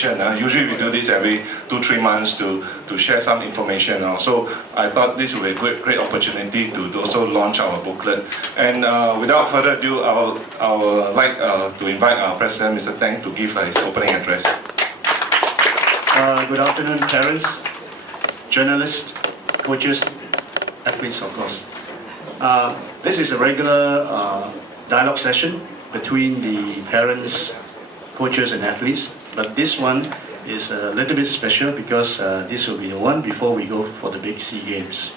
session. Usually we do this every 2-3 months to share some information. So I thought this would be a great opportunity to also launch our booklet. And without further ado, I would like to invite our President Mr. Tang to give his opening address. Good afternoon, parents, journalists, coaches, athletes, of course. This is a regular dialogue session between the parents, coaches and athletes, but this one is a little bit special because this will be the one before we go for the big SEA Games.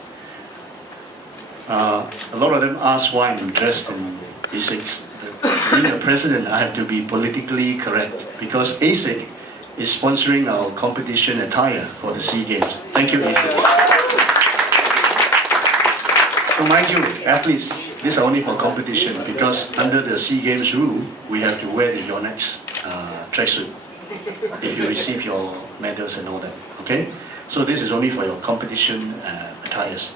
A lot of them ask why I'm dressed in ASICs. Being a president, I have to be politically correct because ASIC is sponsoring our competition attire for the SEA Games. Thank you, ASIC. So mind you, athletes, these are only for competition because under the SEA Games rule, we have to wear the Yonex tracksuit if you receive your medals and all that. Okay? So this is only for your competition attires,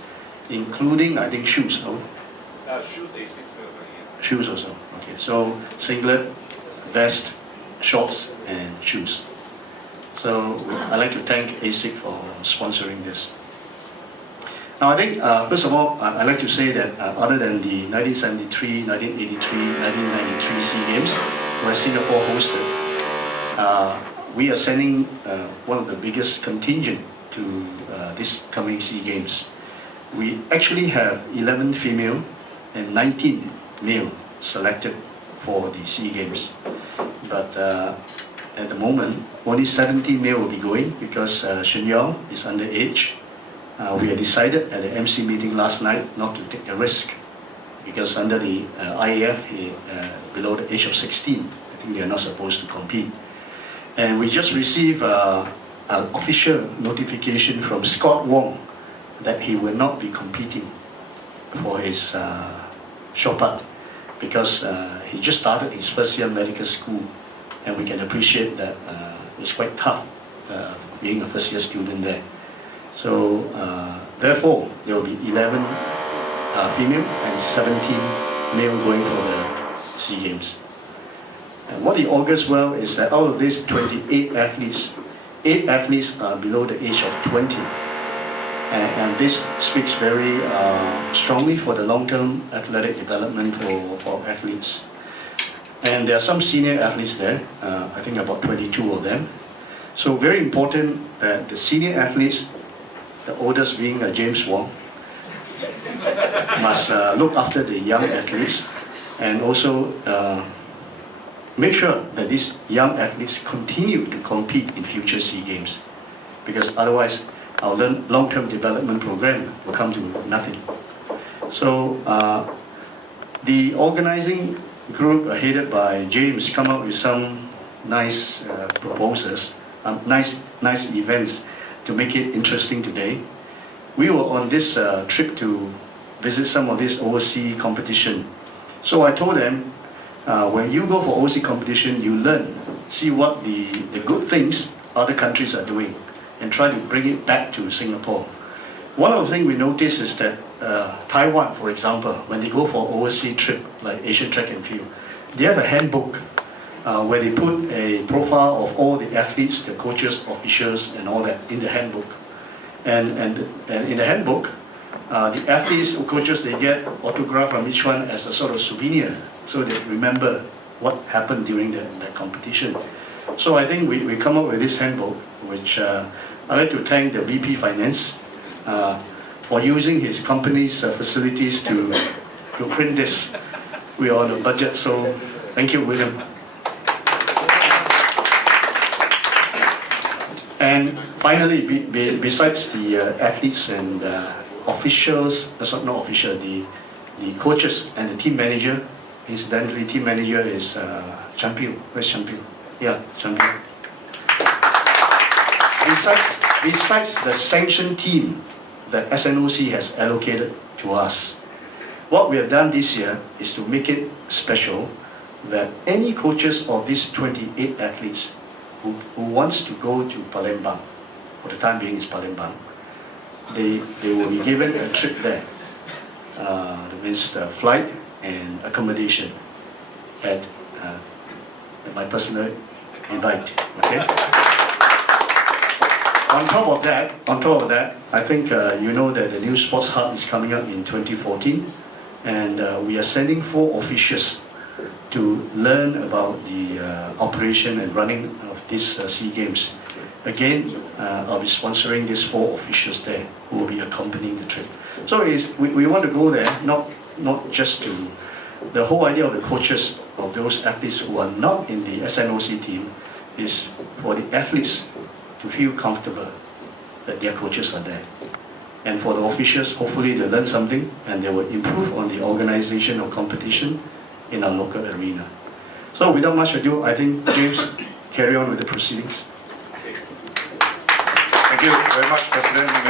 including, I think, shoes. Oh? Shoes, ASICs. Shoes also. Okay. So singlet, vest, shorts, and shoes. So I'd like to thank ASIC for sponsoring this. Now I think, first of all, I'd like to say that other than the 1973, 1983, 1993 SEA Games, where Singapore hosted, we are sending one of the biggest contingent to this coming SEA Games. We actually have 11 female and 19 male selected for the SEA Games. But at the moment, only 17 male will be going because Shen Yao is underage. We had decided at the MC meeting last night not to take a risk because under the IAF, below the age of 16, I think they are not supposed to compete. And we just received an official notification from Scott Wong that he will not be competing for his short put because he just started his first year medical school, and we can appreciate that it's quite tough being a first year student there. So therefore, there will be 11 female and 17 male going for the SEA Games. And what it augurs well is that out of these 28 athletes, 8 athletes are below the age of 20. And this speaks very strongly for the long-term athletic development for athletes. And there are some senior athletes there, I think about 22 of them. So very important that the senior athletes, the oldest being James Wong, must look after the young athletes and also make sure that these young athletes continue to compete in future SEA Games, because otherwise our long-term development program will come to nothing. So the organizing group headed by James come up with some nice proposals, nice events to make it interesting today. We were on this trip to visit some of this overseas competition. So I told them, when you go for overseas competition, you learn, see what the good things other countries are doing, and try to bring it back to Singapore. One of the things we notice is that Taiwan, for example, when they go for overseas trip, like Asian track and field, they have a handbook where they put a profile of all the athletes, the coaches, officials, and all that in the handbook. And in the handbook, the athletes or coaches, they get autograph from each one as a sort of souvenir, so they remember what happened during that competition. So I think we come up with this handbook, which I'd like to thank the VP Finance for using his company's facilities to print this. We are on a budget, so thank you, William. And finally, besides the athletes and officials, not official, the coaches and the team manager, incidentally, team manager is Champion. Where's Champion? Yeah, Champion. Besides the sanction team that SNOC has allocated to us, what we have done this year is to make it special that any coaches of these 28 athletes who wants to go to Palembang, for the time being it's Palembang, they will be given a trip there. That means the flight and accommodation at my personal invite. Okay? on top of that, I think you know that the new sports hub is coming up in 2014, and we are sending 4 officials to learn about the operation and running of this SEA Games. Again, I'll be sponsoring these 4 officials there who will be accompanying the trip. So we want to go there, not just to, the whole idea of the coaches of those athletes who are not in the SNOC team is for the athletes to feel comfortable that their coaches are there. And for the officials, hopefully they learn something and they will improve on the organization of competition in our local arena. So without much ado, I think James, carry on with the proceedings. Thank you very much, President.